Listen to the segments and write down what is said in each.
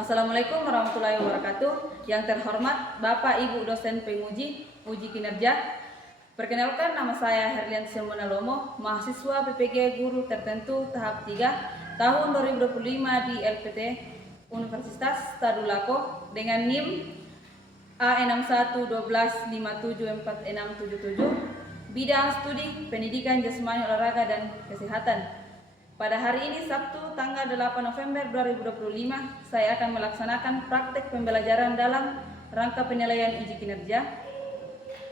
Assalamualaikum warahmatullahi wabarakatuh. Yang terhormat Bapak Ibu dosen penguji uji kinerja. Perkenalkan, nama saya Herlian Semonalomo, mahasiswa PPG Guru Tertentu tahap 3 tahun 2025 di LPT Universitas Tadulako dengan NIM A6112574677, bidang studi pendidikan jasmani olahraga dan kesehatan. Pada hari ini Sabtu tanggal 8 November 2025, saya akan melaksanakan praktek pembelajaran dalam rangka penilaian uji kinerja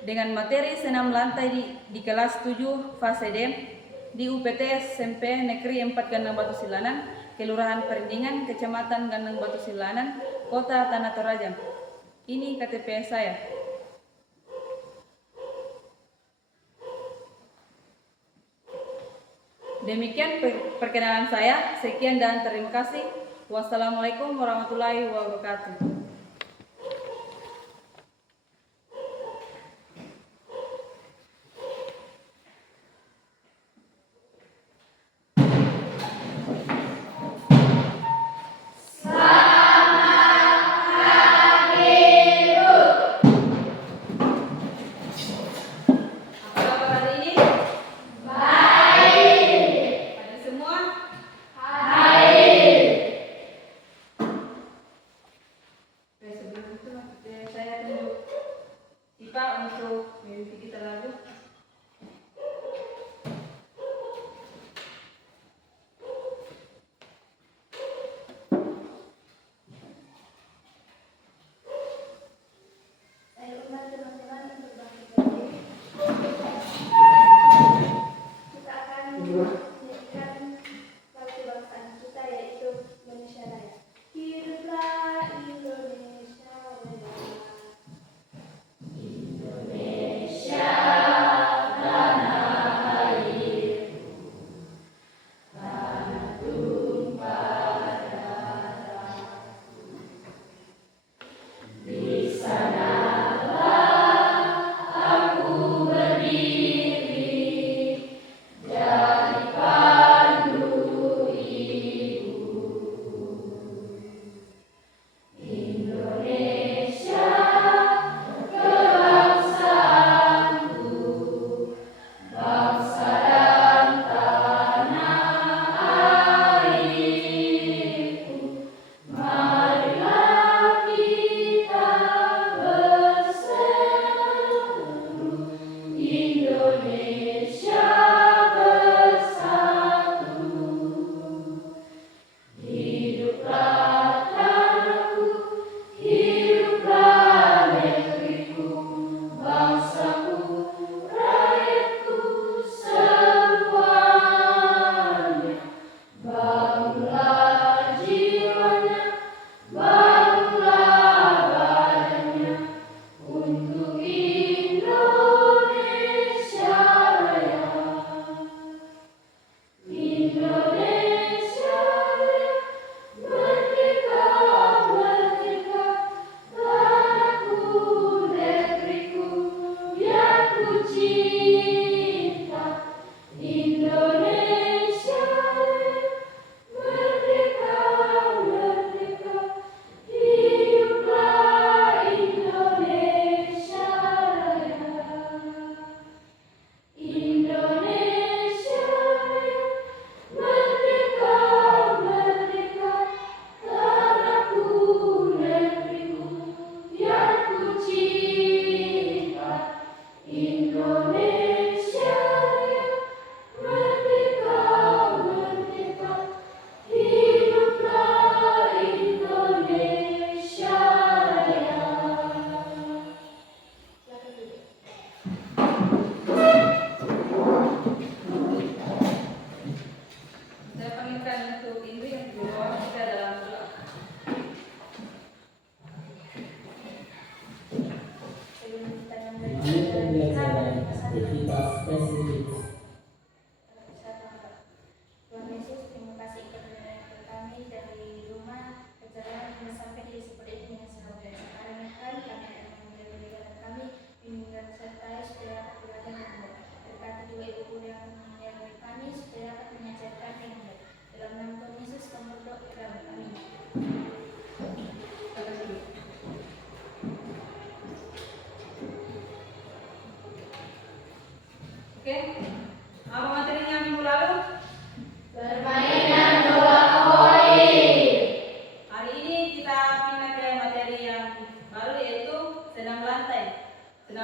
dengan materi senam lantai di kelas 7 fase D di UPT SMP Negeri 4 Gandang Batu Silanan, Kelurahan Perindingan, Kecamatan Gandang Batu Silanan, Kota Tanah Toraja. Ini KTP saya. Demikian perkenalan saya. Sekian dan terima kasih. Wassalamualaikum warahmatullahi wabarakatuh.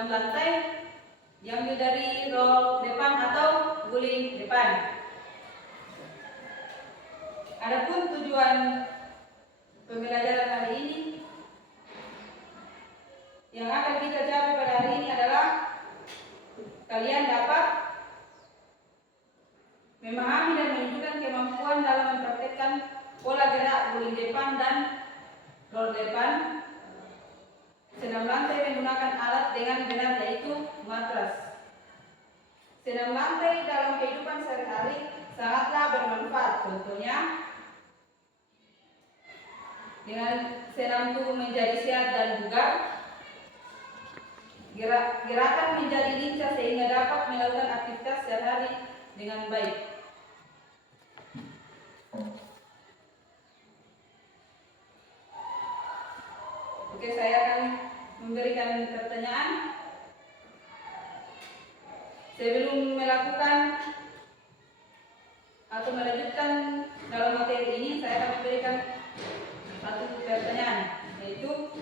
senam lantai, diambil dari roll depan atau guling depan. Adapun tujuan pembelajaran hari ini yang akan kita capai pada hari ini adalah kalian dapat memahami dan menunjukkan kemampuan dalam mempraktekkan pola gerak guling depan dan roll depan. Senam lantai menggunakan alat dengan benar, yaitu matras. Senam lantai dalam kehidupan sehari-hari sangatlah bermanfaat. Contohnya, dengan senam tubuh menjadi sehat dan bugar, gerakan menjadi lincah sehingga dapat melakukan aktivitas sehari-hari dengan baik. Oke, saya akan memberikan pertanyaan. Sebelum melakukan atau melanjutkan dalam materi ini, saya akan memberikan satu pertanyaan, yaitu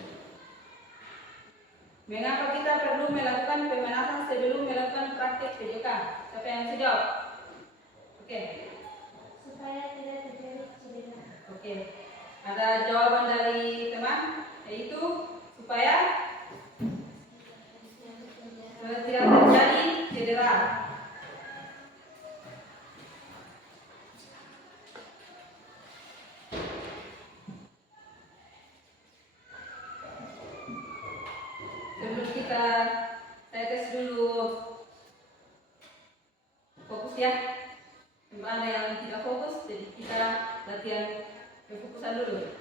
mengapa kita perlu melakukan pemanasan sebelum melakukan praktik PJK? Siapa yang bisa jawab? Oke. Supaya tidak terjadi cedera. Oke. Ada jawaban dari teman, yaitu supaya tidak terjadi cedera. Sebelum saya tes dulu fokus ya. Mana yang tidak fokus, jadi kita latihan kefokusan dulu.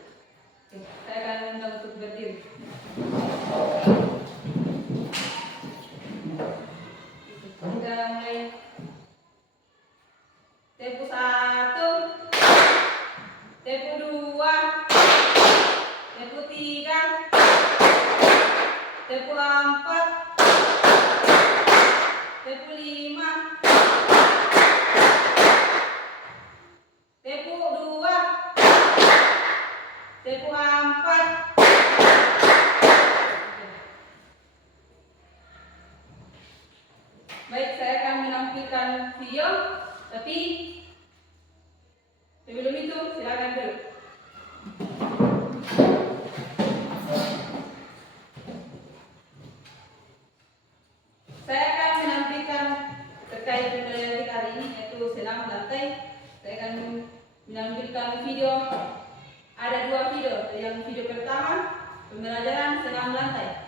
Oke, saya akan undang untuk berdiri. Kita mulai. Tempo 1, tempo 2, tempo 3, tempo 4, tempo 5, tempo 2, tempo 4. Baik, saya akan menampilkan video, tapi sebelum itu silakan dulu. Saya akan menampilkan terkait pembelajaran kita hari ini, yaitu senam lantai. Saya akan menampilkan video. Ada 2 video. Yang video pertama, pembelajaran senam lantai.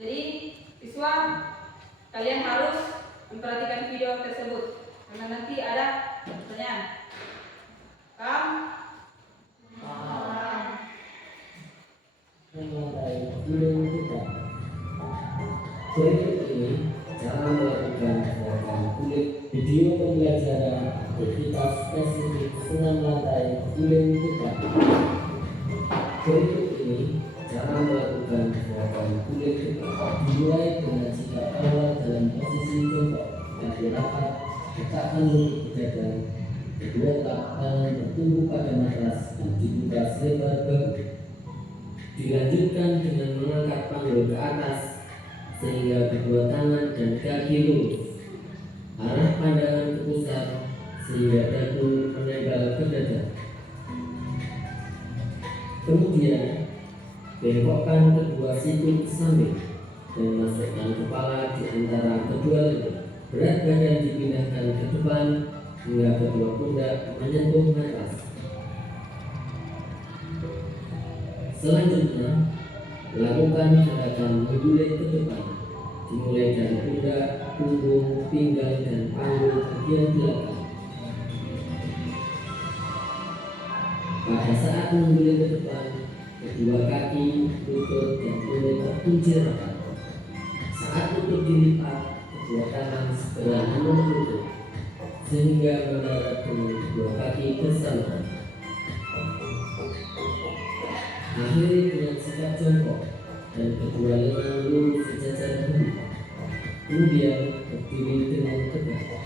Jadi, siswa, kalian harus memperhatikan video tersebut karena nanti ada pertanyaan. Paham? Mengenai guling kita, berikut ini cara melakukan gerakan kulit. Video pembelajaran aktivitas spesifik senam lantai guling kita. Berikut ini cara melakukan gerakan kulit kita. Dimulai dengan sikap awal dalam posisi jongkok, kaki rapat, letakkan lutut ke dada, kedua tangan bertumbuh pada matras dan dibuka selebar bahu. Dilanjutkan dengan mengangkat panggul ke atas sehingga kedua tangan dan kaki lurus. Arah pandangan ke pusat sehingga dagu menempel ke dada. Kemudian bengkokkan kedua siku ke samping dan masukkan kepala di antara kedua lengan. Berat badan dipindahkan ke depan hingga kedua pundak menyentuh matras. Selanjutnya, lakukan gerakan mengguling ke depan, dimulai dari pundak, punggung, pinggang, dan panggul bagian belakang. Pada saat mengguling ke depan, kedua kaki, lutut, dan kulit terkunci rapat. Saat lutut dilipat, kedua tangan segera menutup lutut, sehingga mendarat dengan kedua kaki bersamaan. Akhiri dengan sikap jongkok dan kedua lengan lurus sejajar bahu. Kemudian berdiri dengan tegak.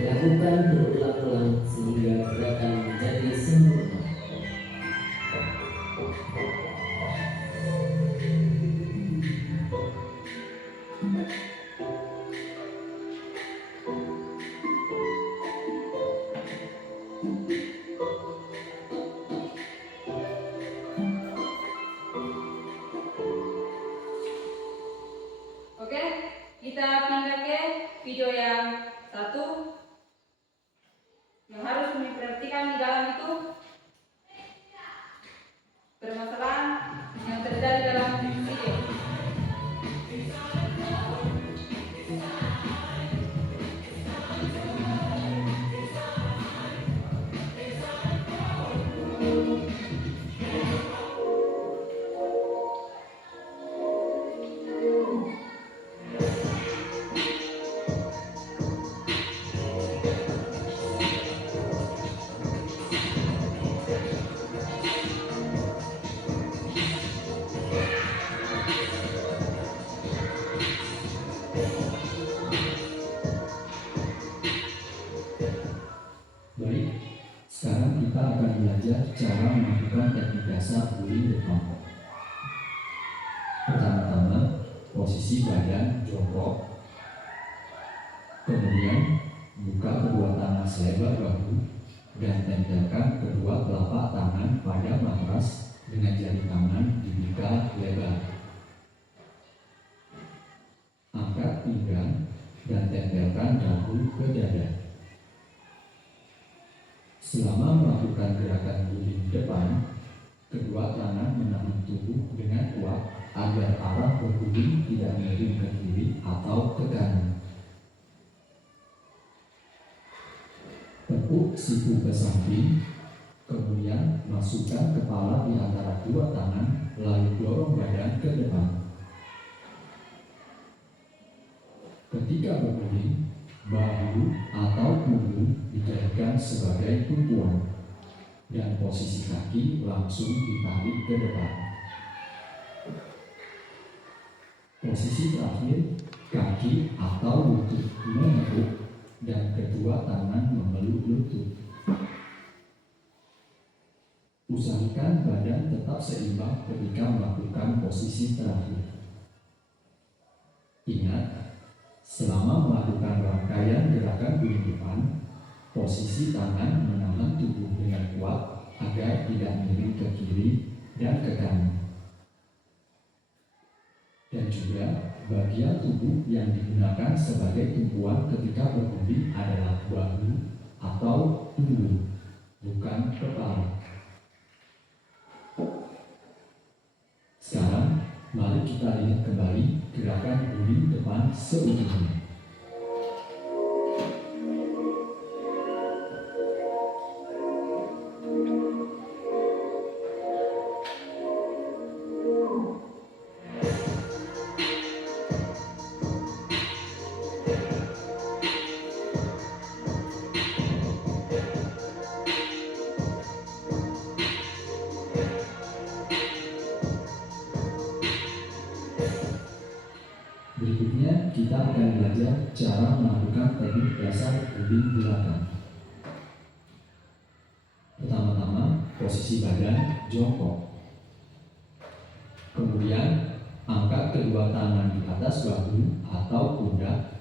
Lakukan berulang-ulang sehingga gerakan menjadi sempurna. yang satu yang harus kami perhatikan di dalam itu permasalahan yang terjadi dalam video. Baik, sekarang kita akan belajar cara melakukan teknik dasar bullying the kelompok. Pertama-tama, posisi badan jongkok. Kemudian, buka kedua tangan selebar bahu dan tempelkan kedua telapak tangan pada matras dengan jari tangan dibuka lebar. Angkat pinggang dan tempelkan dagu ke dada. Selama melakukan gerakan bullying depan, kedua tangan menahan tubuh dengan kuat agar arah berguling tidak miring ke kiri atau ke kanan. Tepuk siku ke samping, kemudian masukkan kepala di antara dua tangan, lalu dorong badan ke depan. Ketika berguling, bahu atau punggung dijadikan sebagai tumpuan dan posisi kaki langsung ditarik ke depan. Posisi terakhir, kaki atau lutut menekuk dan kedua tangan memeluk lutut. Usahakan badan tetap seimbang ketika melakukan posisi terakhir. Ingat, selama melakukan rangkaian gerakan bullying depan, posisi tangan menahan tubuh dengan kuat agar tidak miring ke kiri dan ke kanan. Dan juga bagian tubuh yang digunakan sebagai tumpuan ketika berguling adalah bahu atau punggung, bukan kepala. Sekarang, mari kita lihat kembali gerakan bullying depan seutuhnya. Berikutnya kita akan belajar cara melakukan teknik dasar bullying belakang. Pertama-tama, posisi badan jongkok. Kemudian, angkat kedua tangan di atas bahu atau pundak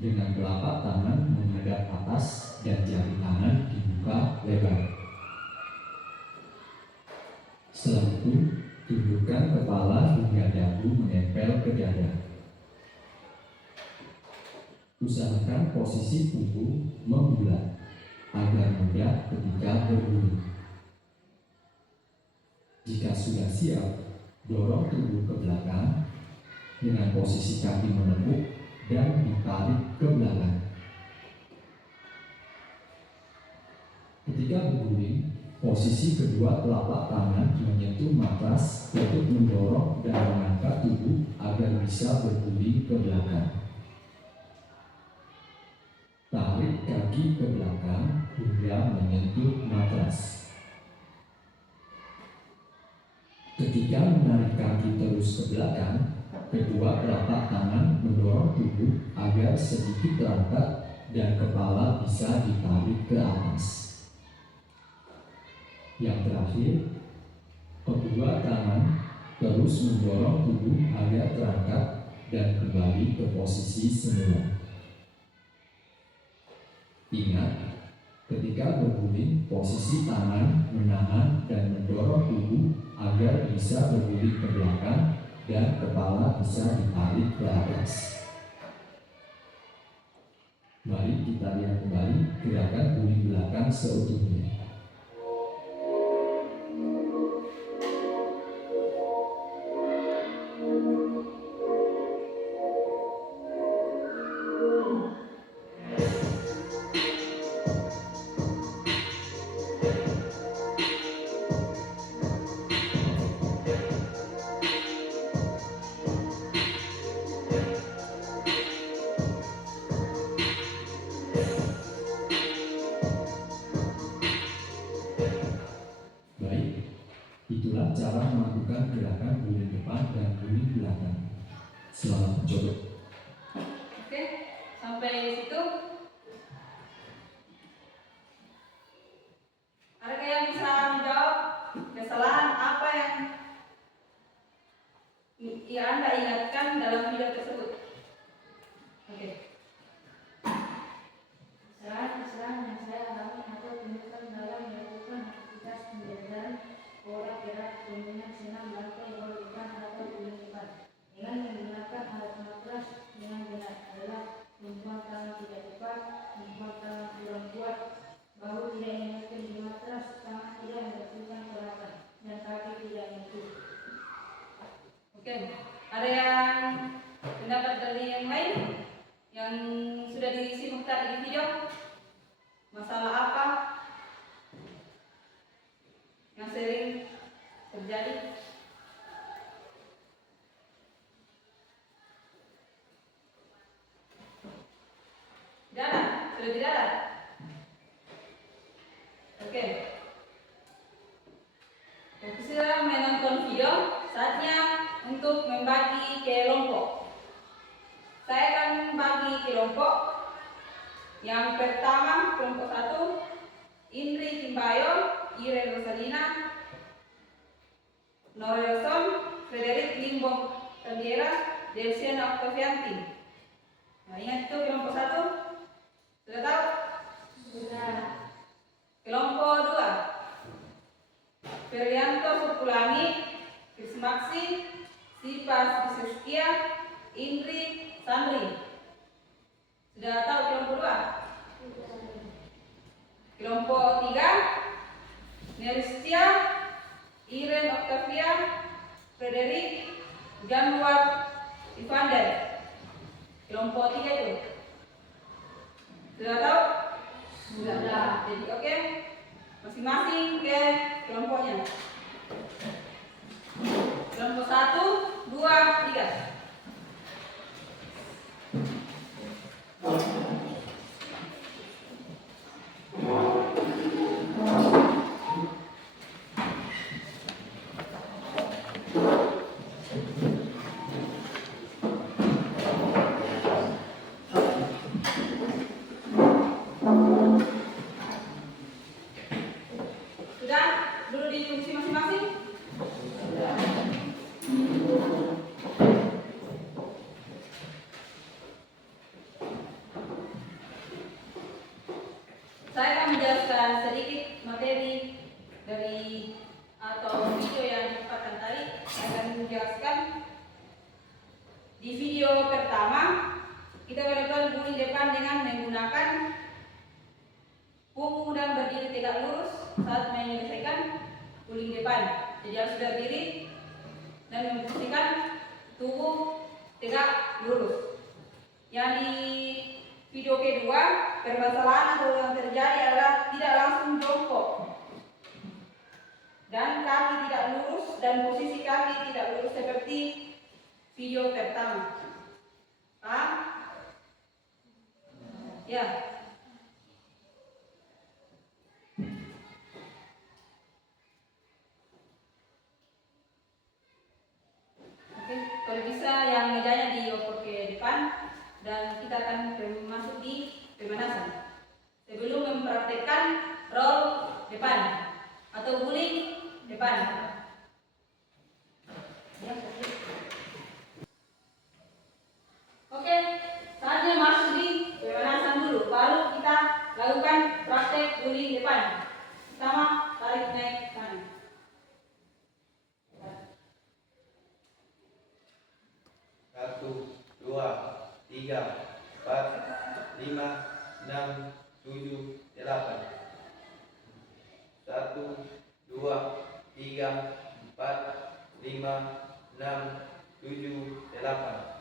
dengan telapak tangan menghadap atas dan jari tangan dibuka lebar. Setelah itu, tundukkan kepala hingga dagu menempel ke dada. Usahakan posisi punggung membulat agar mudah ketika berguling. Jika sudah siap, dorong tubuh ke belakang dengan posisi kaki menepuk dan ditarik ke belakang. Ketika berguling, posisi kedua telapak tangan menyentuh matras untuk mendorong dan mengangkat tubuh agar bisa berguling ke belakang. Tarik kaki ke belakang hingga menyentuh matras. Ketika menarik kaki terus ke belakang, kedua telapak tangan mendorong tubuh agar sedikit terangkat dan kepala bisa ditarik ke atas. Yang terakhir, kedua tangan terus mendorong tubuh agar terangkat dan kembali ke posisi semula. Ingat, ketika berguling, posisi tangan menahan dan mendorong tubuh agar bisa berguling ke belakang dan kepala bisa ditarik ke atas. kita lihat kembali gerakan guling belakang seutuhnya. Baik, itulah cara melakukan gerakan guling depan dan guling belakang. Selamat mencoba. Oke, sampai situ. Adakah yang bisa menjawab kesalahan apa yang Anda ingatkan dalam video tersebut? Oke. Kesalahan yang saya alami atau temukan dalam melakukan aktivitas pembelajaran pola gerak pembinaan senam lantai bola depan atau guling depan dengan menggunakan alat matras dengan benar adalah membuat tangan tidak tepat, membuat tangan kurang kuat, bahu tidak menyekat di matras, tangan tidak melakukan gerakan, dan kaki tidak menyentuh. Oke, ada yang pendapat dari yang lain yang sudah disimak tadi di video? Masalah apa yang sering terjadi? Tidak ada? Sudah tidak ada? Oke. Sudah menonton video, saatnya untuk membagi kelompok. Saya akan bagi kelompok. Yang pertama, kelompok 1, Indri Timbayon, Ire Rosalina, Norelson, Frederick Limbong Tandera, Delsiana Octavianti. Nah, ingat itu kelompok 1? Sudah tahu? Sudah. Kelompok 2, Ferianto Supulangi, Krismaksi, Sipas Biseskia, Indri Sandri. Sudah tahu kelompok 2? Kelompok 3, Neristia, Iren Octavia, Frederick, Januar Ivander. Kelompok 3 itu. Sudah tahu? Sudah. Jadi oke, masing-masing ke kelompoknya. Kelompok 1, 2, 3. Sudah? Dulu di fungsi masing-masing? Saya akan menjelaskan sedikit materi dari atau video yang didapatkan tadi. Saya akan menjelaskan di video pertama kita melakukan guling depan dengan menggunakan punggung dan berdiri tegak lurus saat menyelesaikan guling depan. Jadi harus berdiri dan memposisikan tubuh tegak lurus. Yang di video kedua, permasalahan atau yang terjadi adalah tidak langsung jongkok dan kaki tidak lurus dan posisi kaki tidak lurus seperti video pertama. Paham? Ya. Oke, kalau bisa yang mejanya dioper ke depan dan kita akan masuk di pemanasan. Sebelum mempraktekkan roll depan atau guling depan. Ya, oke, saatnya masuk di pemanasan dulu. Baru kita lakukan praktek guling depan. Pertama, tarik naik kanan. 1, 2, 3, 4, 5, 6, 6, 7, 8. 1, 2, 3, 4, 5, 6, 7, 8.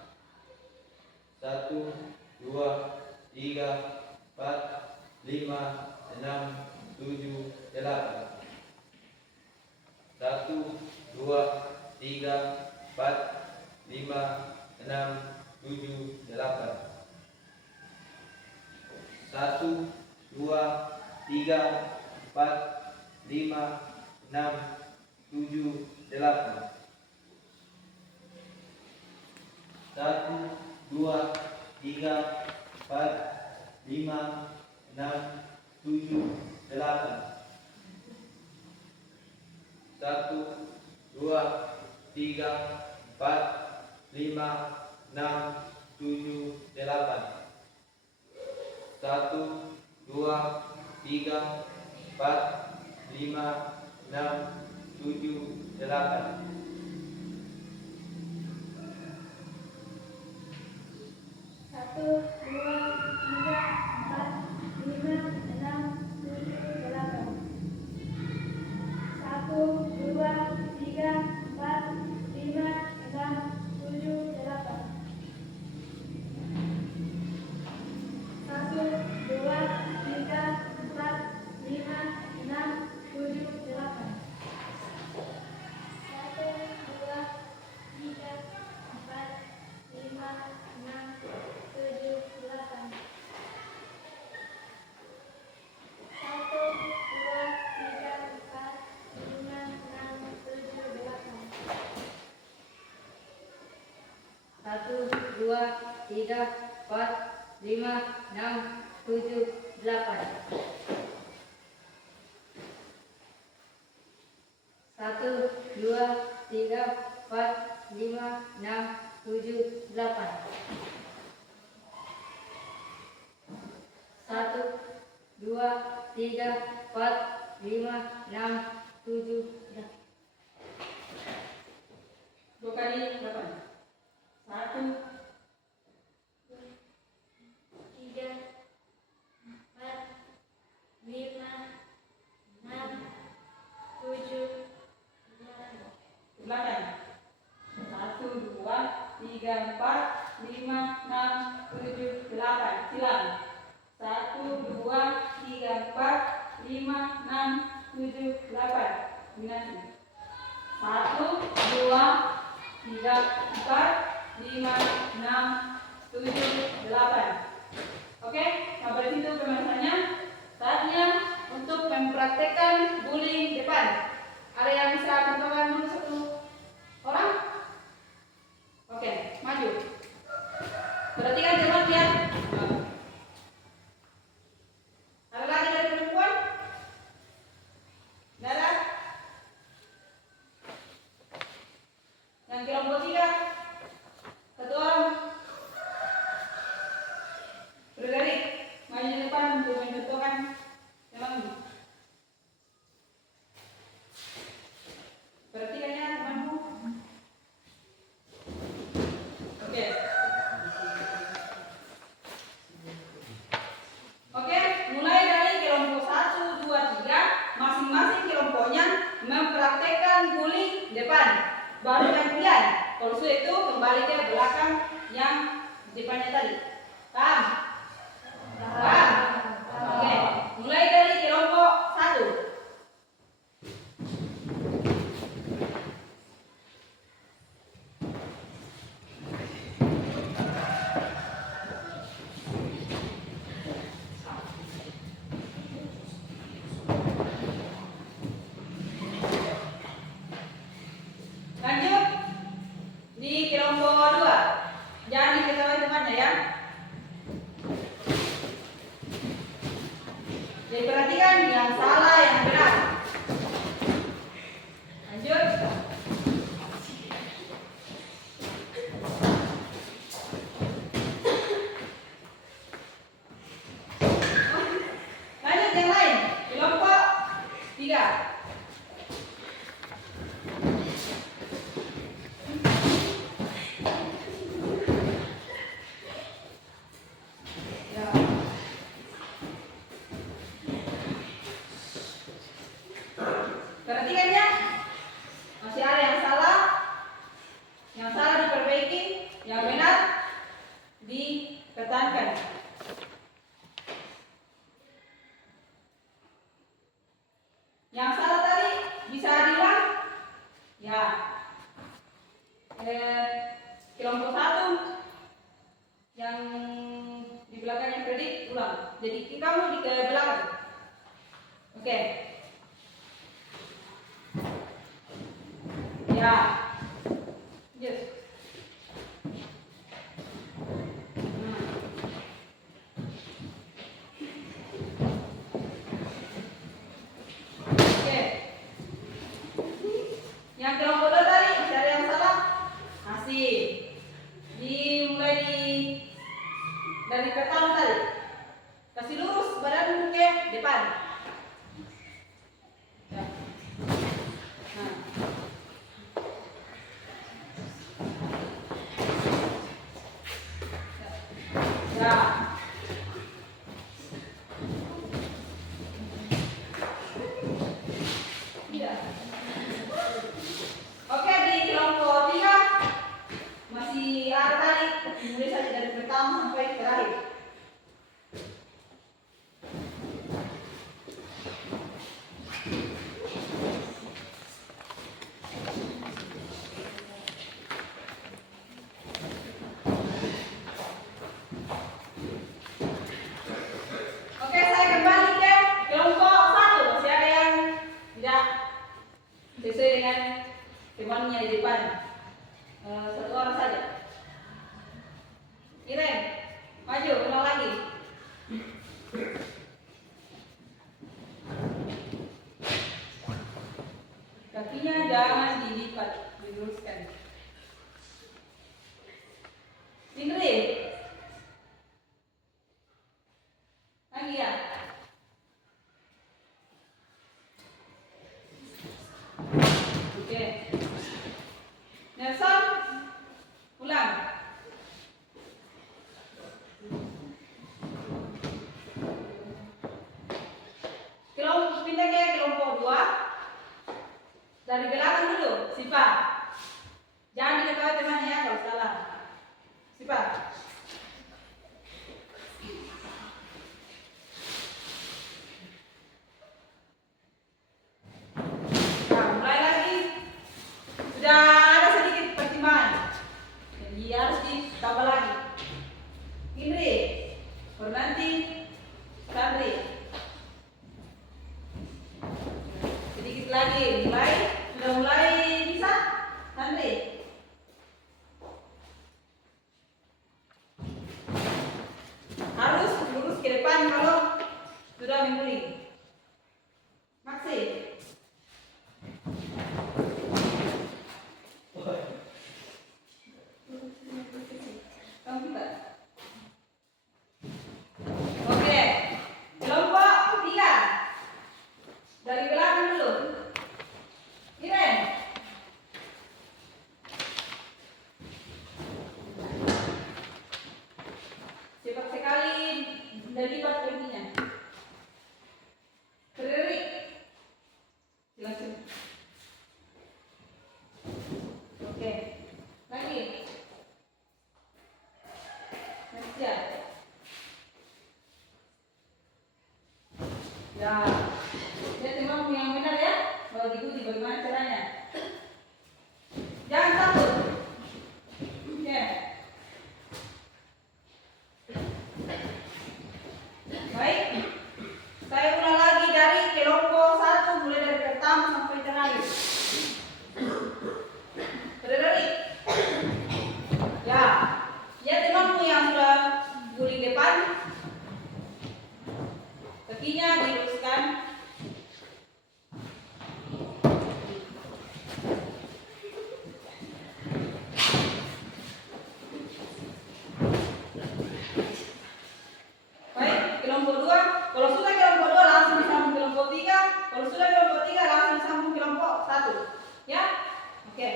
1, 2, 3, 4, 5, 6, 7, 8. 1, 2, 3, 4, 5, 6, 7, 8. 1, 2, 3, 4, 5, 6, 7, 8. 1, 2, 3, 4, 5, 6, 7, 8. 1, 2, 3, 4, 5, 6, 7, 8. 1, 2, 3, 4, 5, 6, 7, 8. 1, 2, 3, 4, 5, 6, 7, 8. 1, 2, 3, 4, 5, 6, 7, 8. 1, 2, 3, 4, 5, 6, 7, 8. 1, 2, 3, 4, 5, 6, 7, 8. 1, 2, 3, 4, 5, 6, 7, 8. 1, 2, 3, 4, 5, 6, 7, 8. 1, 2, 3, 4, 5, 6, 7, 8. 1, 2, 3, 4, 5, 6, 7, 8. 2 kali 8. 1, 3, 4, 5, 6, 7, 8. 1, 2, 3, 4, 5, 6, 7, 8. Silang. 1, 2, 3, 4, 5, 6, 7, 8. Kombinasi. 1, 2, 3, 4, 5, 6, 7, 8. Oke, sampai situ pembahasannya. Saatnya untuk mempraktekkan guling depan. Ada yang bisa contohkan dulu satu orang? Oke, maju. Perhatikan cermat ya. Ada lagi dari perempuan? Tidak ada? Yang kelompok 3? Satu orang? Bergaris, maju di depan untuk mencontohkan yang ini. Perhatikan ya temanmu. Oke. Oke, mulai dari kelompok 1, 2, 3, masing-masing kelompoknya mempraktekkan guling depan. Baru gantian. Kalau sudah itu kembali ke belakang yang depannya tadi. Paham? Paham? Oke, mulai dari kelompok 1. Lanjut di kelompok 2. Jangan diketahui temannya ya. Jadi perhatikan yang salah yang benar. Lanjut. Lanjut yang lain. Kelompok 3. Ya. ulang. Jadi kamu di ke belakang. Oke. Ya. Yes. Oke. Yang kelompok 2 tadi masih ada yang salah? Masih. Dimulai dari pertama tadi. Kasih lurus badan ke depan. Ya. Nah. Ya. Ya. Oke, di kelompok 3 masih ada tadi. Mulai saja dari pertama sampai terakhir. Oke, saya kembali ke kelompok 1. Masih ada yang tidak sesuai dengan temannya di depan. Satu orang saja. Iren, maju, ulang lagi. Kakinya jangan dilipat, diluruskan. Indri, lagi ya. Oke. Nelson, ulang. Kelompok pindah ke kelompok 2. Dari belakang dulu, Sipa. Jangan diketahui temannya ya kalau salah. Sipa. Nah, mulai lagi. Sudah ada sedikit pertimbangan. Jadi harus ditambah lagi. Indri, Purnanti, Sandri. Sedikit lagi, sudah mulai bisa, Sandri. Harus lurus ke depan kalau sudah menguling. Maksi. Kamu kita. Oke, kelompok 3. Dari belakang dulu. Iren. Cepat sekali dan lipat kakinya. Berdiri. Langsung. Oke. Lagi. Siap. Ya. Lihat memang yang benar ya. Kalau diikuti bagaimana caranya. Jangan takut. Oke. Baik. Saya ulang lagi dari kelompok 1 mulai dari pertama sampai terakhir. Berdiri. Ya. Ya temanmu yang sudah guling depan. Kakinya diluruskan. Baik, kelompok 2. Kalau sudah kelompok 2 langsung disambung kelompok 3. Kalau sudah kelompok 3 langsung disambung kelompok 1. Ya? Oke.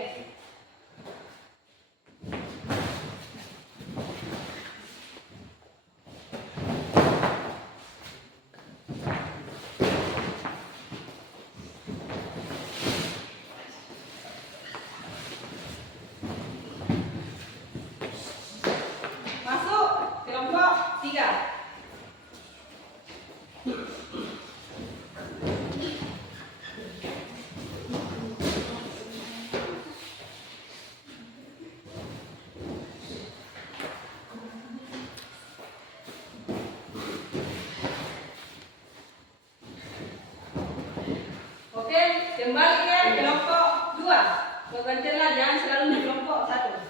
Masuk kelompok 3. Kembali ke kelompok 2. Bergantilah, jangan selalu di kelompok 1.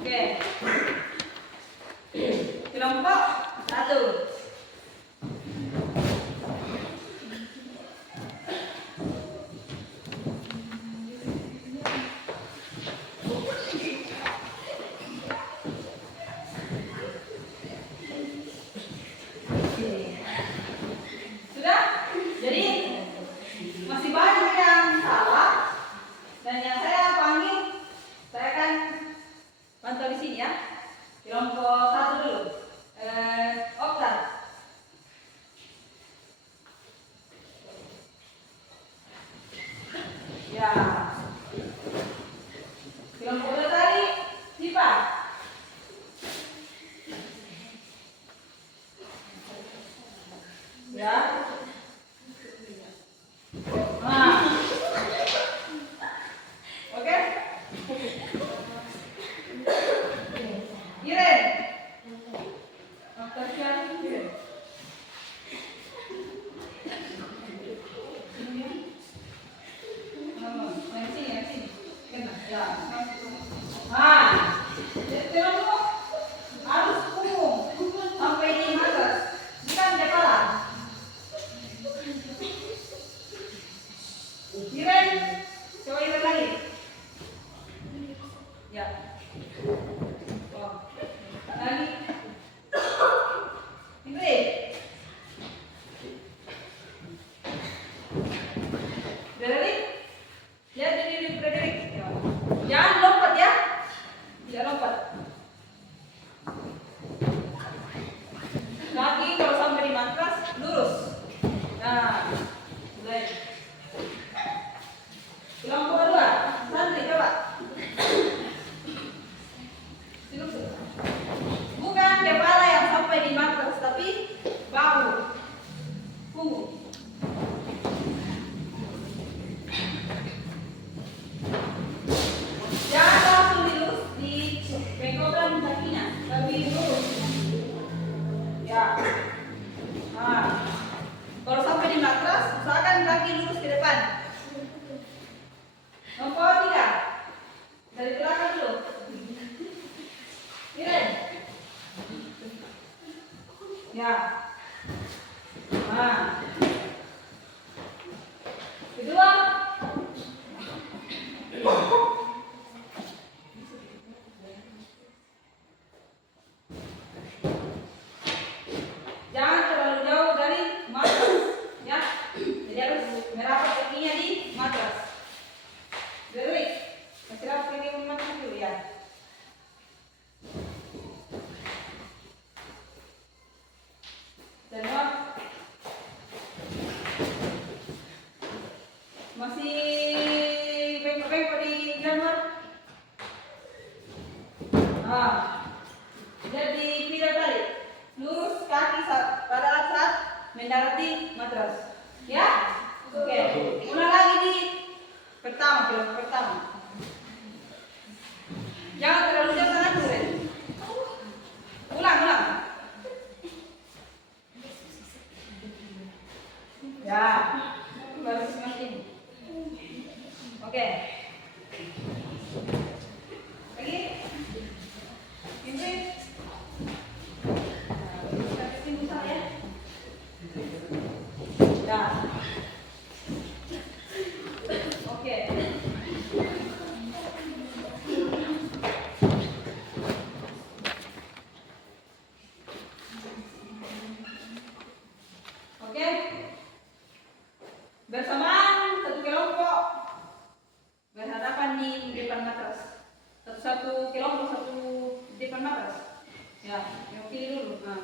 Oke. Kelompok 1. Sudah? Jadi masih banyak yang salah dan yang saya panggil, saya akan pantau di sini ya. Kelompok 1 dulu. Okta. Ya. Kelompok 2 tadi Sipa. Ya. Nah. Oke. Iren. Oktasya, Iren. Yang sini. Kena. Ya. Nah. Kelompok harus umum sampai di atas, bukan kepala. Iren, coba Iren lagi. Ya. Oh. Lagi. Ingrid. Frederick. Lihat diri Frederick. Jangan lompat ya. Tidak lompat. Kaki kalau sampai di matras lurus. Nah, mulai. Kelompok 2, Santri coba. Bukan kepala yang sampai di matras, tapi bahu, punggung. Jangan langsung dilurus di bengkokkan kakinya, tapi lurus. Ya. Nah, kalau sampai di matras, usahakan kaki lurus ke depan. Nomor 3, dari belakang dulu. Iren. Ya. Nah. Kedua. Jangan terlalu jauh dari matras, ya. Jadi harus merapat kakinya di matras. Dari masih rapat kaki matras dulu ya. Dan masih bengkok-bengkok di jamur. Nah, jadi tidak tadi lurus kaki pada saat mendarat di matras. Ya? Oke. Ulang lagi di pertama, kelompok pertama. Jangan terlalu jauh tangan Ren. Ulang. Ya, baru semakin. Oke. Lagi. Ini. Kasih besar ya. Ya. Oke. Oke. Bersamaan satu kelompok berhadapan di depan matras. Satu kelompok satu depan matras. Ya, yang kiri dulu. Nah,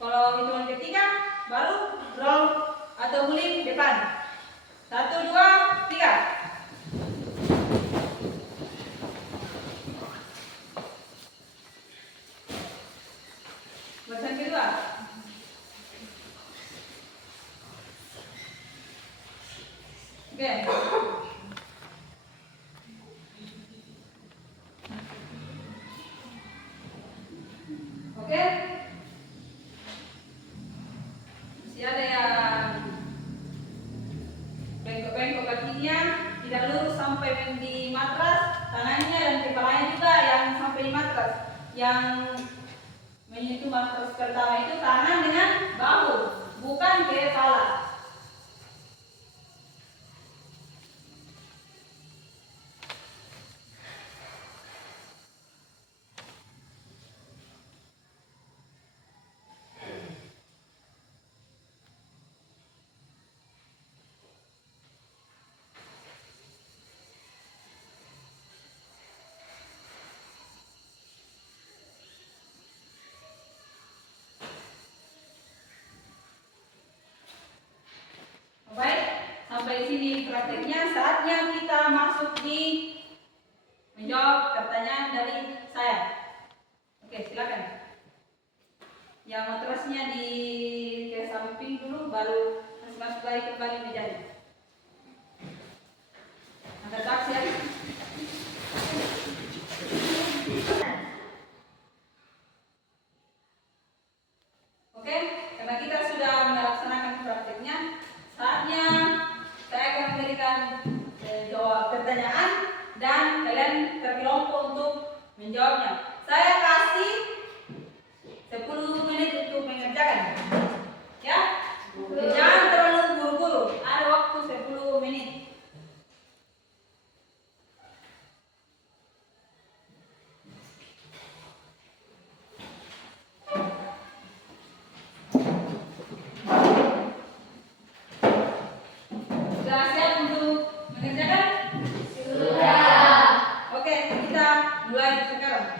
kalau hitungan ketiga baru roll atau guling depan. 1, 2, 3. Oke. Oke. Masih ada yang bengkok-bengkok kakinya, tidak lurus sampai di matras, tangannya dan kepalanya juga yang sampai di matras. Yang menyentuh matras pertama itu tangan dengan bahu, bukan kepala. Baik, sampai sini prakteknya. Saatnya kita masuk di menjawab pertanyaan dari saya. Oke, silakan. Yang matrasnya di ke samping dulu, baru masuk lagi kembali mejanya. Angkat taksi ya. Oke, karena kita sudah melaksanakan prakteknya, saatnya saya akan memberikan jawab pertanyaan dan kalian berkelompok untuk menjawabnya. Saya kasih 10 menit untuk mengerjakan. Ya? Jangan terlalu buru-buru. Ada waktu 10 menit. Sudah siap untuk mengerjakan? Sudah. Oke, kita mulai sekarang.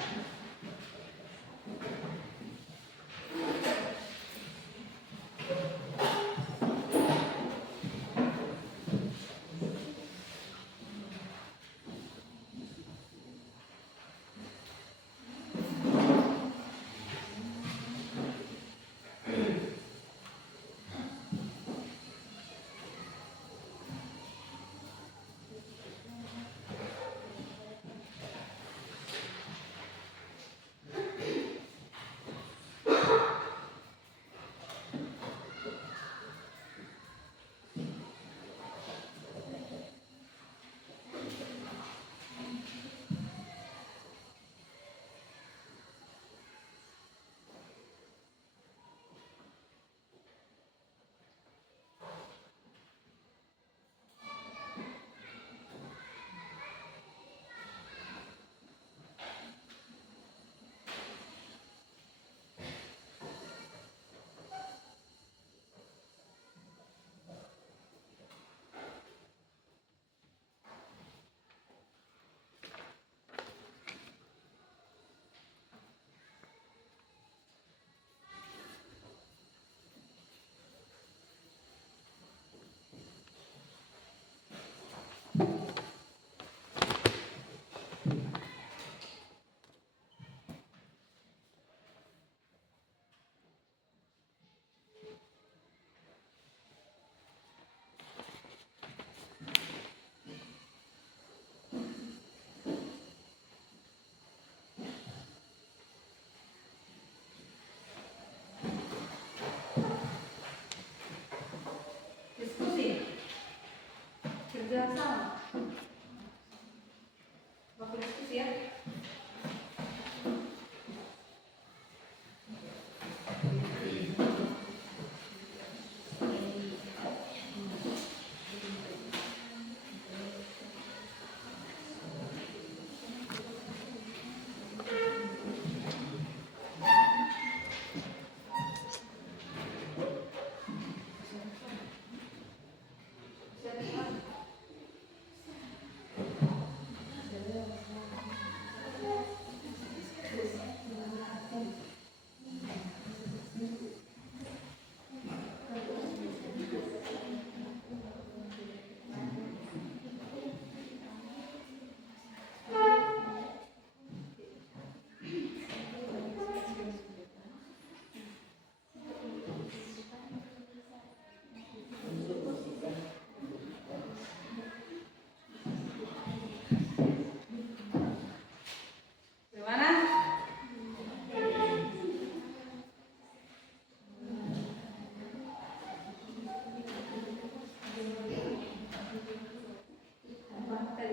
Kerja sama. Waktu diskusi ya.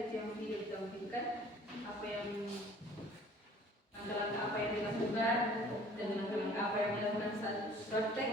seperti yang video ditampilkan, apa yang langkah-langkah apa yang dilakukan dan langkah-langkah apa yang dilakukan saat praktek.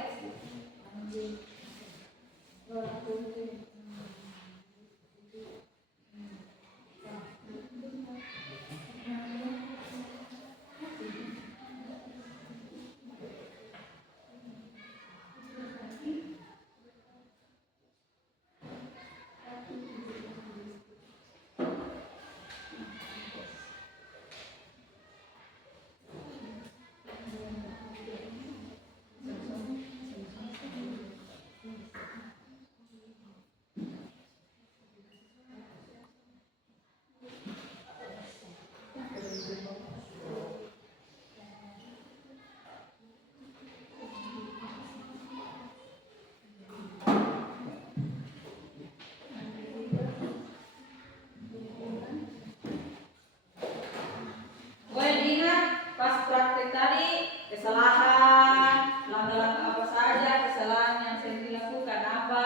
Boleh diingat pas praktek tadi kesalahan, langkah-langkah apa saja kesalahan yang sering dilakukan apa.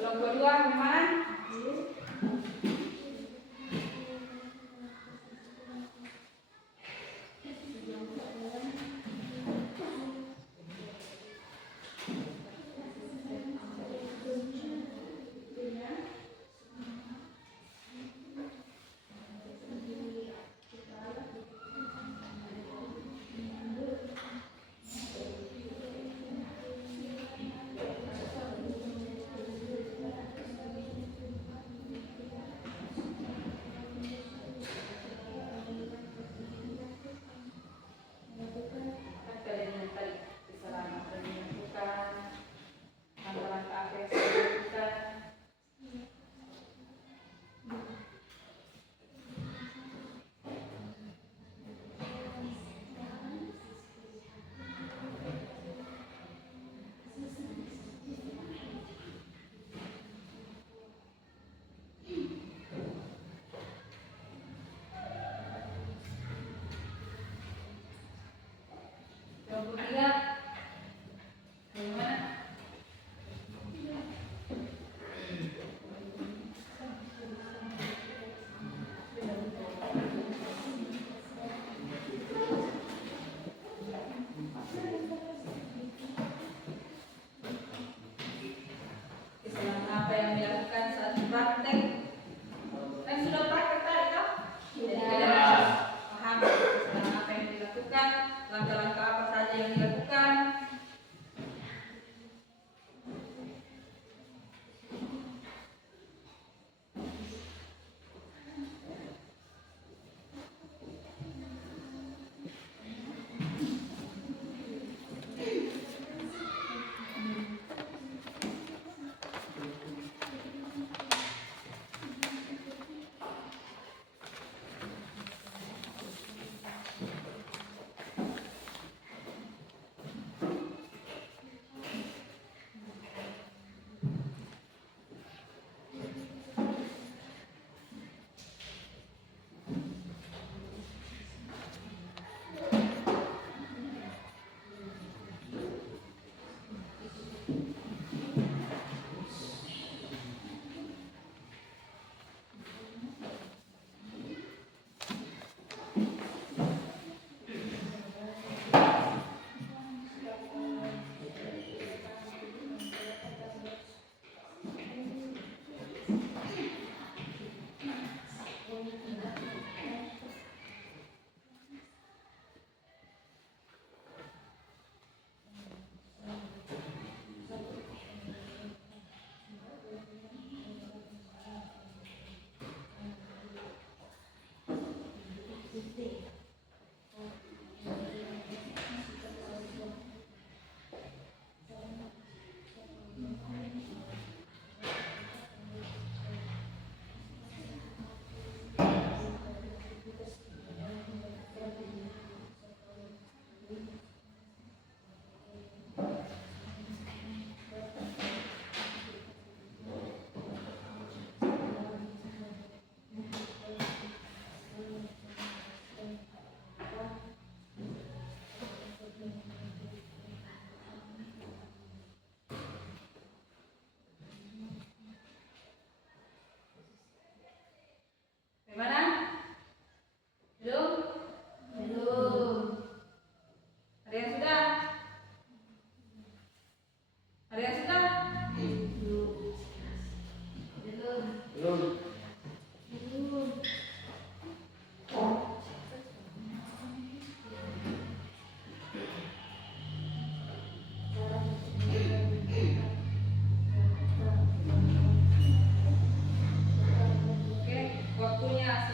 Kelompok 2 gimana?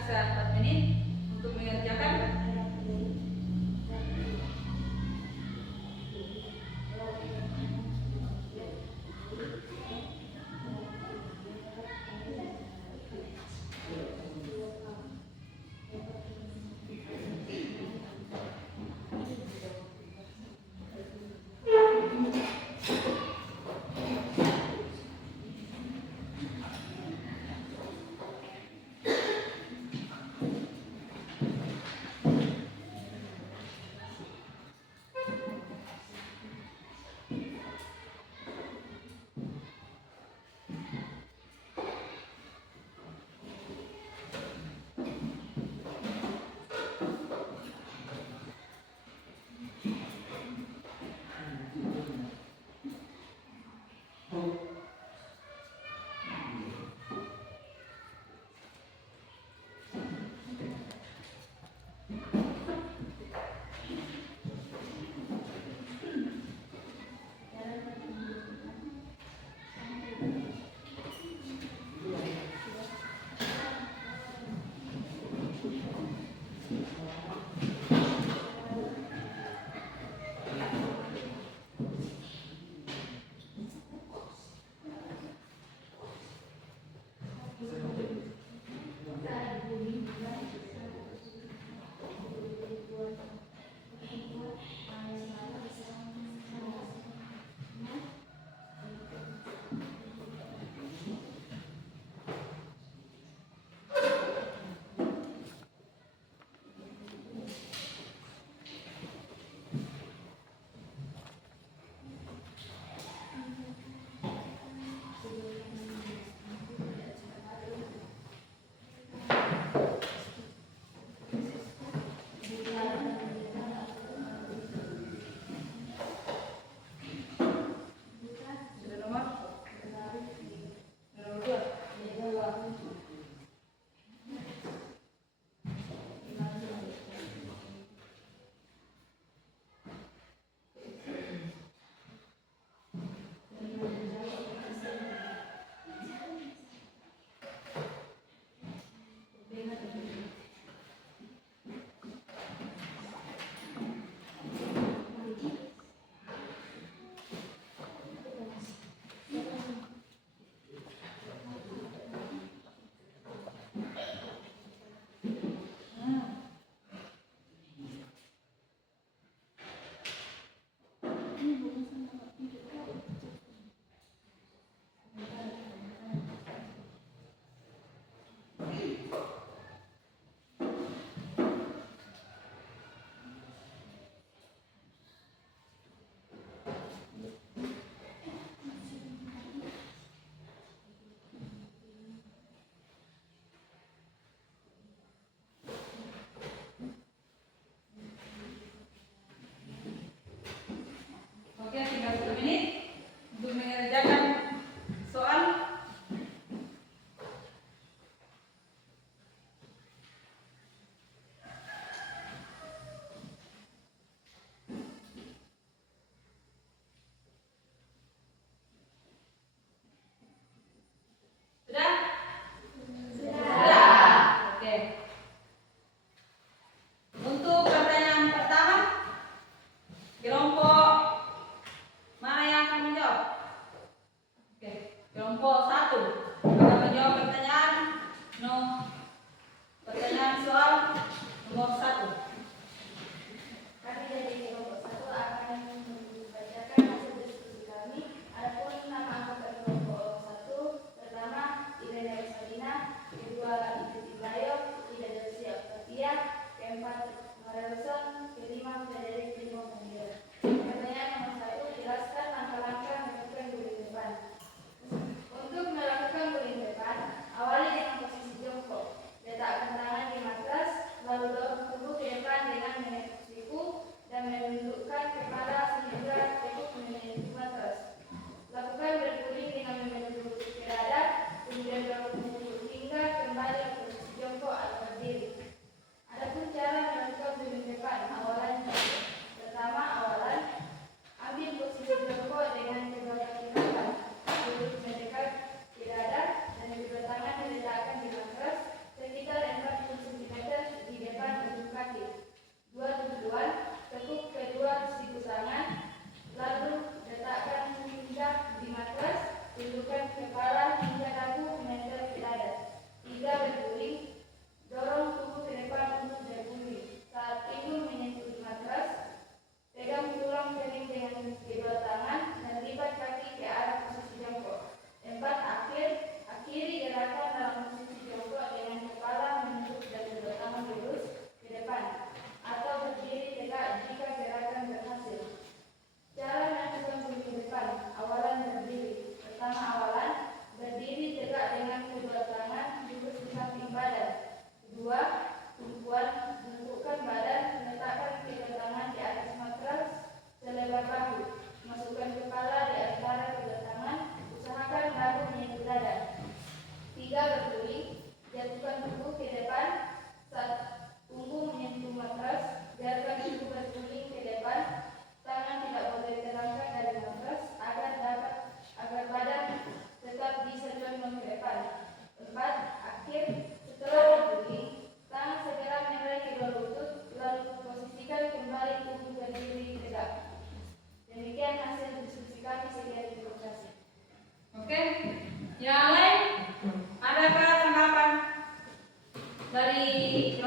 sisa 4 menit untuk mengerjakan.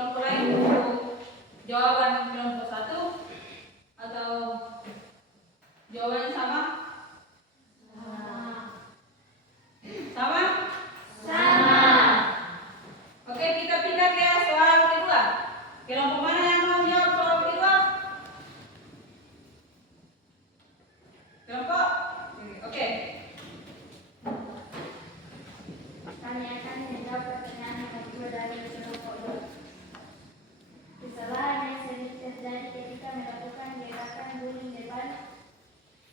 kelompok lain untuk jawaban kelompok 1 atau jawabannya sama? Sama? Sama. Oke, kita pindah ke soal kedua. Kelompok mana yang mau jawab soal kedua? Kelompok? Oke. Kami akan menjawab pertanyaan kedua dari kelompok 2. Kesalahan yang sering terjadi ketika melakukan gerakan guling depan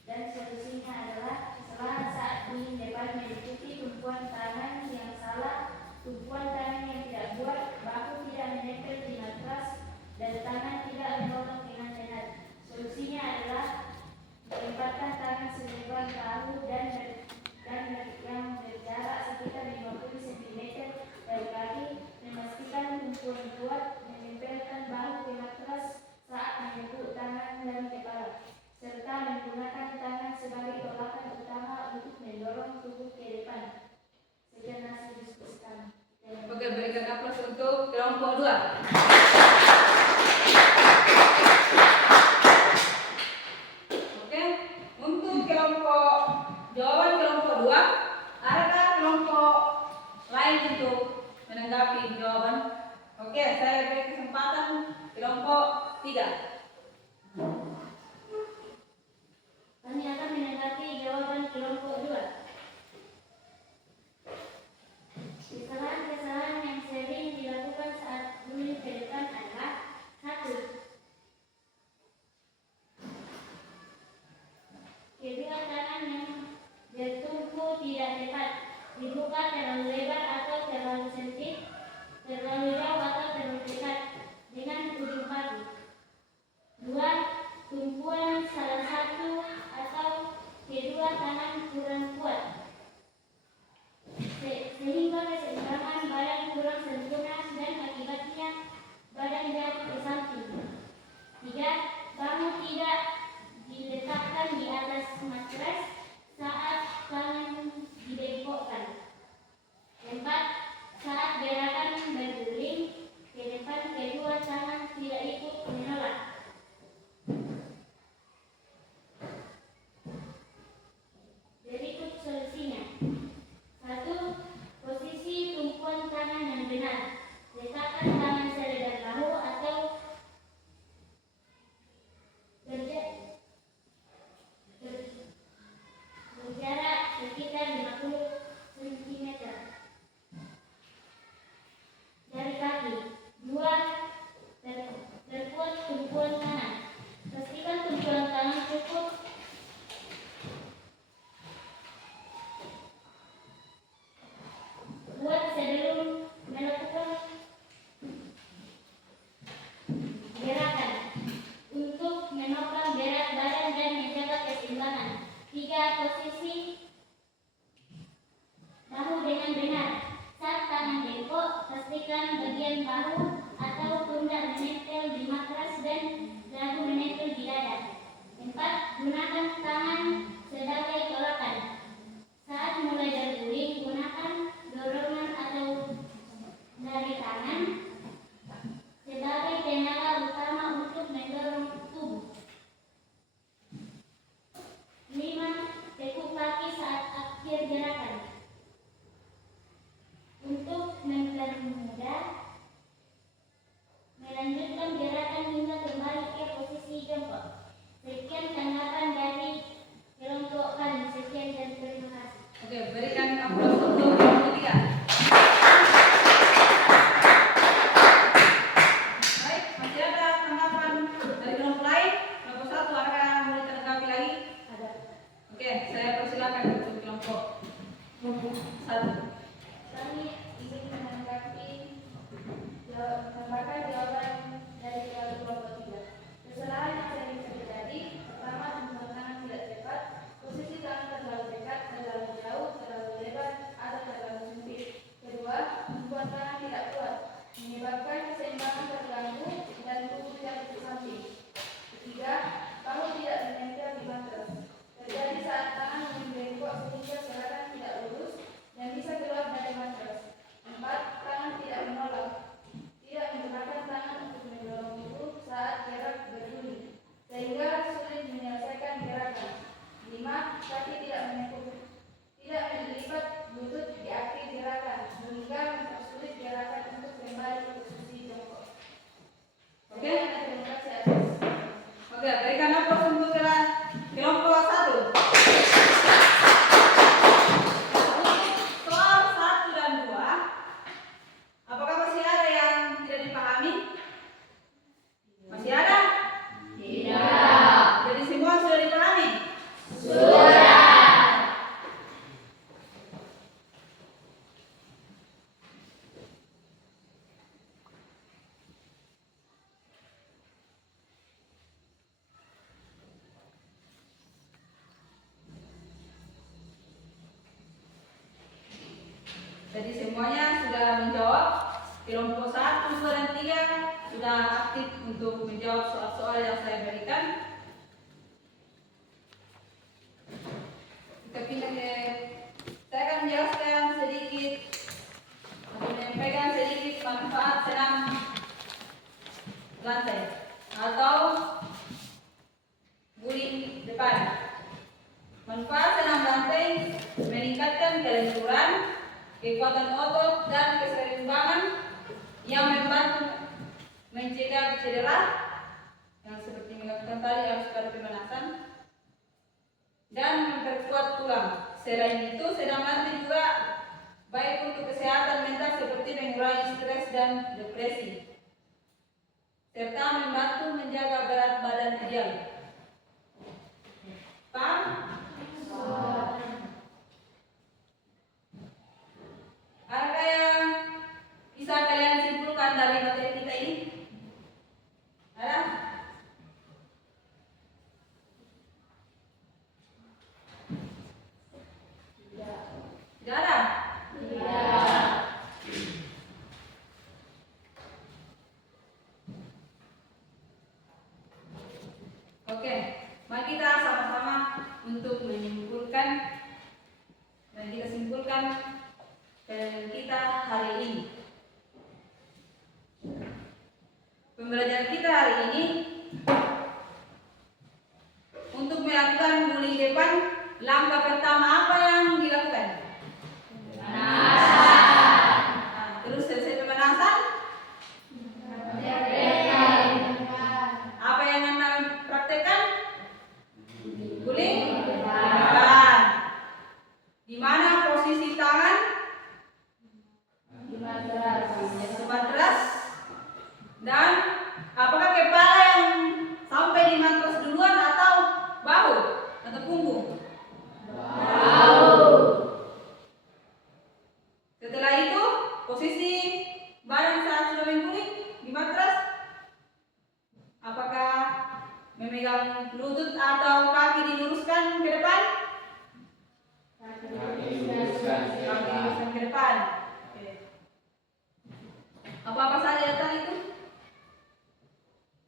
dan solusinya adalah kesalahan saat guling depan meliputi tumpuan tangan yang salah, tumpuan tangan yang tidak kuat, bahu tidak menempel di matras, dan tangan tidak mendorong dengan benar. Solusinya adalah menempatkan tangan selebar bahu dan yang berjarak sekitar 50 cm dari kaki, memastikan tumpuan kuat, menempelkan bahu ke matras saat menepuk tangan dan kepala, serta menggunakan tangan sebagai tolakan utama untuk mendorong tubuh ke depan. Sekian hasil diskusi kami. Oke, berikan aplaus untuk kelompok 2. Oke, untuk kelompok jawaban kelompok 2, adakah kelompok lain untuk menanggapi jawaban? Oke, saya beri kesempatan kelompok 3. Kami akan menanggapi jawaban kelompok 2. Kesalahan-kesalahan yang sering dilakukan saat guling ke depan adalah: 1. Kedua tangan yang bertumpu tidak tepat, dibuka terlalu lebar atau terlalu sempit, terlalu jauh atau terlalu dekat dengan ujung paku. 2. Tumpuan salah satu atau kedua tangan kurang kuat, sehingga keseimbangan badan kurang sempurna dan akibatnya badan jatuh ke samping. 3. Bahu tidak diletakkan di atas matras saat tangan dibengkokkan. 4. Saat gerakan berguling ke depan, kedua tangan tidak ikut menolak. Berikut solusinya. 1. Posisi tumpuan tangan yang benar. Letakkan tangan selebar bahu atau berjarak sekitar 50 cm dari kaki. 2. Perkuat tumpuan tangan. Pastikan tumpuan tangan cukup kuat sebelum melakukan gerakan untuk menopang berat badan dan menjaga keseimbangan. 3. Posisi bahu dengan benar. Saat tangan bengkok, pastikan bagian bahu atau pundak menempel di matras dan dagu menempel di dada. 4. Gunakan tangan sebagai tolakan. Saat mulai berguling, gunakan dorongan atau dari tangan sebagai tenaga utama untuk mendorong tubuh. 5. Tekuk kaki saat akhir gerakan. Untuk mempermudah melanjutkan gerakan hingga kembali ke posisi jongkok. Sekian tanggapan dari kelompok kami. Sekian dan terima kasih. Oke, berikan aplaus untuk kelompok 3. Baik, masih ada tanggapan dari kelompok lain? Kelompok 1, adakah mau ditanggapi lagi? Ada. Oke, saya persilakan untuk kelompok 1. Kami ingin menanggapi jawaban dari kelompok 3. Kesalahan yang sering terjadi: pertama, tumpuan tangan tidak tepat, posisi tangan terlalu dekat, terlalu jauh, terlalu lebar, atau terlalu sempit. Kedua, tumpuan tangan tidak kuat, menyebabkan keseimbangan terganggu dan tubuh jatuh ke samping. Ketiga, bahu tidak menempel di matras, terjadi saat tangan membengkok sehingga gerakan tidak lurus dan bisa keluar dari matras. 4. Tangan tidak menolak, tidak menggunakan kelompok 1, 2, dan 3 sudah aktif untuk menjawab soal-soal yang saya berikan. Kita pindah ke, saya akan menjelaskan sedikit atau menyampaikan sedikit manfaat senam lantai atau guling depan. Manfaat senam lantai meningkatkan kelenturan, kekuatan otot, dan keseimbangan yang membantu mencegah cedera yang seperti melakukan tadi harus pada pemanasan dan memperkuat tulang. Selain itu, senam lantai juga baik untuk kesehatan mental seperti mengurangi stres dan depresi serta membantu menjaga berat badan ideal. Paham? Adakah yang bisa kalian simpulkan dari materi kita ini? Ada? Tidak ada? Oke, mari kita sama-sama untuk menyimpulkan dan kita simpulkan kita hari ini. Pembelajaran kita hari ini untuk melakukan guling depan, langkah pertama apa yang dilakukan? Pemanasan. Nah, terus selesai pemanasan? Apa yang Anda praktekkan? Guling depan. Di mana posisi tangan? Di matras. Dan apakah kepala yang sampai di matras duluan atau bahu atau punggung? Bahu. Setelah itu posisi badan saat sudah mengguling di matras, apakah memegang lutut atau kaki diluruskan ke depan? Kaki diluruskan ke depan. Oke. Apa-apa saja tadi itu?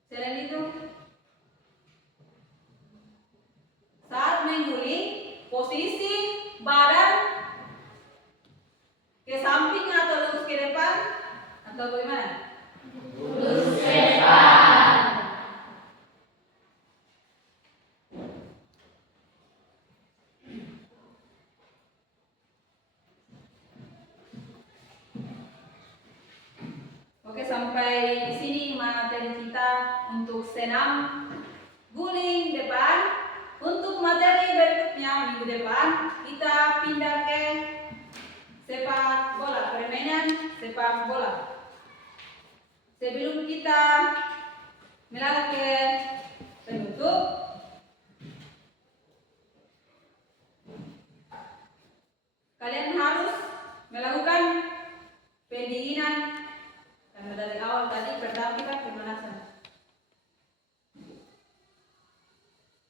Selain itu, saat mengguling, posisi badan ke samping atau lurus ke depan atau bagaimana? Lurus ke depan. Oke, sampai di sini materi kita untuk senam guling depan. Untuk materi berikutnya minggu depan kita pindah ke sepak bola, permainan sepak bola. Sebelum kita melangkah ke penutup, kalian harus melakukan pendinginan. Karena dari awal tadi pertama kita pemanasan.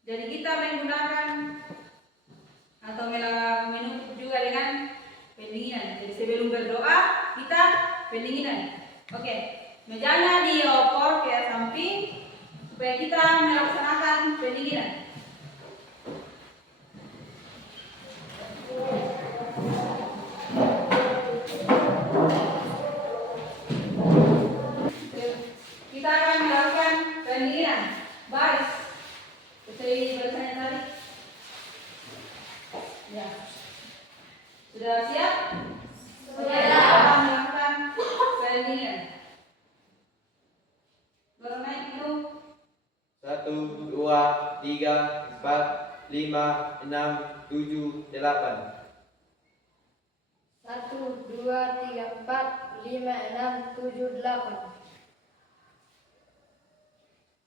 Jadi kita menggunakan atau menutup juga dengan pendinginan. Jadi sebelum berdoa kita pendinginan. Oke, mejanya diopor ke samping supaya kita melaksanakan pendinginan. Kita akan melakukan pendinginan baris seperti barisannya tadi. Ya, sudah siap? Sudah. Akan melakukan pendinginan. Baru naik itu. 1, 2, 3, 4, 5, 6, 7, 8. 1, 2, 3, 4, 5, 6, 7, 8.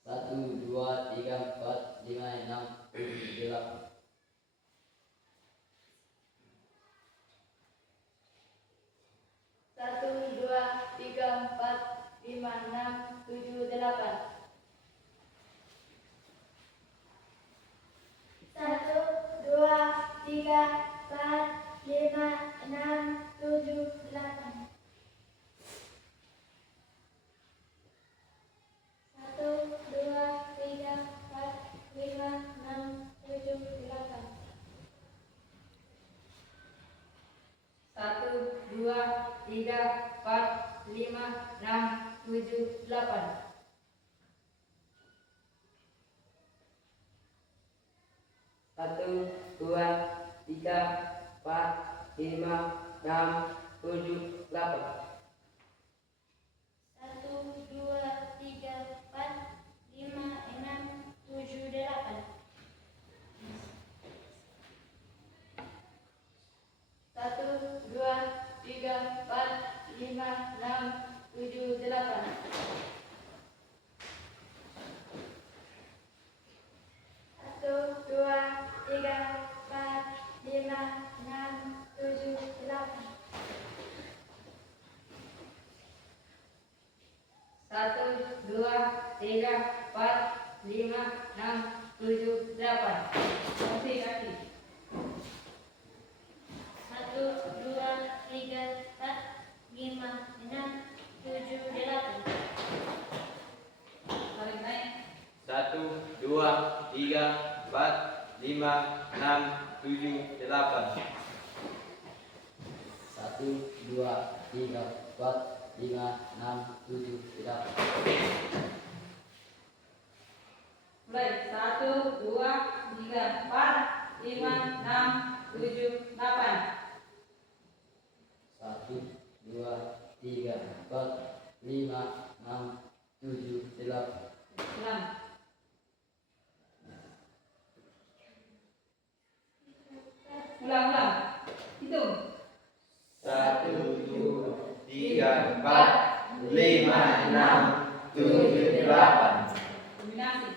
1, 2, 3, 4, 5, 6, 7, 8. 1, 2, 3, 4, 5, 6, 7, 8. 1, 2, 3, 4, 5, 6, 7, 8. 7, 8. Satu, dua, tiga, empat, lima, enam, tujuh, delapan. 1, 2, 3, 4, 5, 6, 7, 8. 1, 2, 3, 4, 5, 6, 7, 8. 1, 2, 3, 4, 5, 6, 7, 8. 1, 2, 3, 4, 5, 6, 7, 8. Kaki, kaki. 1, 2, 3, 4, 5, 6, 7, 8. Tarik naik. 1, 2, 3, 4, 5, 6, 7, 8. 1, 2, 3, 4, 5, 6, 7, 8. Mulai. 1, 2, 3, 4, 5, 6, 7, 8. 1, 2, 3, 4, 5, 6, 7, 8. 6. Ulang. Hitung. 1, 2, 3, 4, 5, 6, 7, 8. Kombinasi.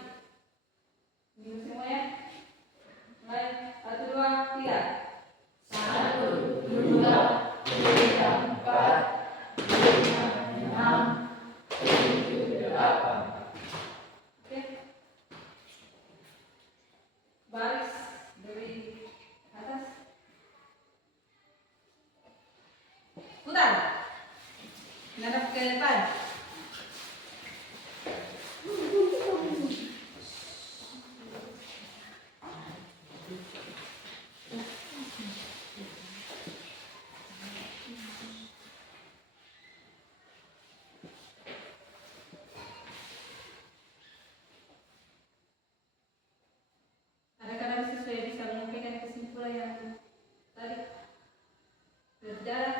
Minum semuanya. Mulai. 1, 2, 3. 1, 2, 3, 4, 5, 6, 7, 8. Oke. Baris dari atas. Putar. Menghadap ke depan. Adakah dari siswa yang bisa menyampaikan kesimpulan yang tadi berjalan?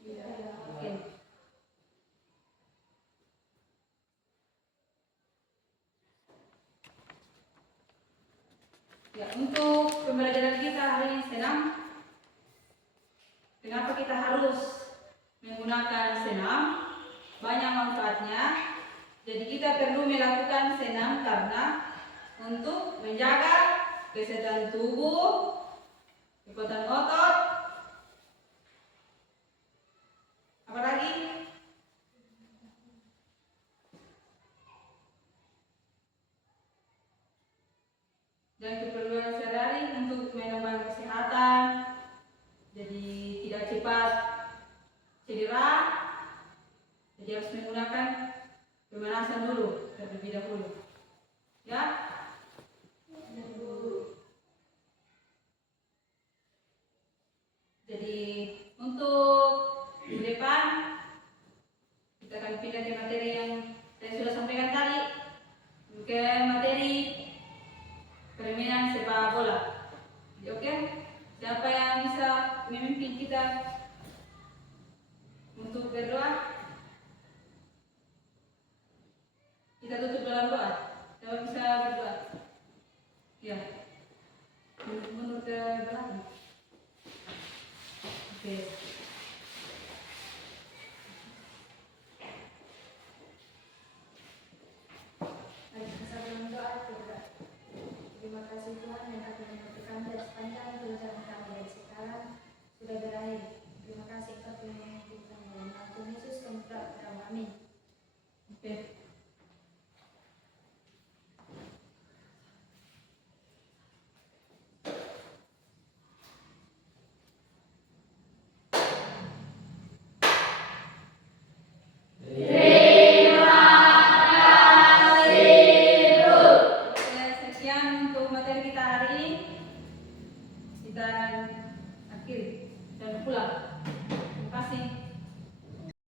Tidak. Oke. Ya, untuk pembelajaran kita hari ini senam. Kenapa kita harus menggunakan senam? Banyak manfaatnya. Jadi kita perlu melakukan senam karena untuk menjaga kesehatan tubuh, kekuatan otot, apalagi dan keperluan sehari-hari untuk menambah kesehatan, jadi tidak cepat cedera. Jadi harus menggunakan pemanasan dulu terlebih dahulu, ya. Jadi untuk minggu depan kita akan pindah ke materi yang saya sudah sampaikan tadi, ke materi permainan sepak bola. Jadi, oke, siapa yang bisa memimpin kita untuk berdoa? Kita tutup dalam doa. Siapa bisa berdoa? Ya, mundur ke belakang. Oke. Sebelum doa, terima kasih Tuhan yang telah menyertai kami dan sepanjang perjalanan kami dari sekarang sudah berakhir. Terima kasih Engkau telah menghidupkan kami dalam nama Tuhan Yesus kami berdoa kepada Amin. Oke. Sekian untuk materi kita hari ini. Kita akan akhiri dan pulang. Terima kasih.